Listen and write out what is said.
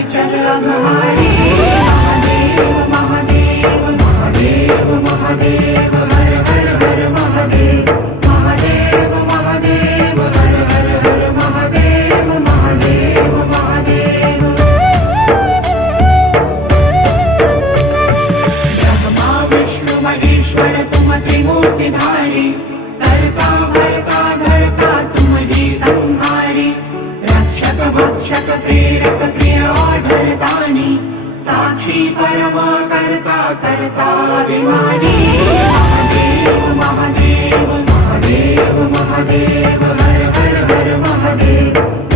विचल अघहारी महादेव महादेव महादेव महादेव हर हर हर महादेव महादेव महादेव हर हर हर महादेव महादेव महादेव ब्रह्मा विष्णु महेश्वर तुम त्रिमूर्तिधारी करता भरता धरता तुम जी संहारी रक्षक भक्षक प्रेरक प्रिय आढरतानी साक्षी परम करता करता अभिमानी महादेव महादेव महादेव महादेव हर हर हर महादेव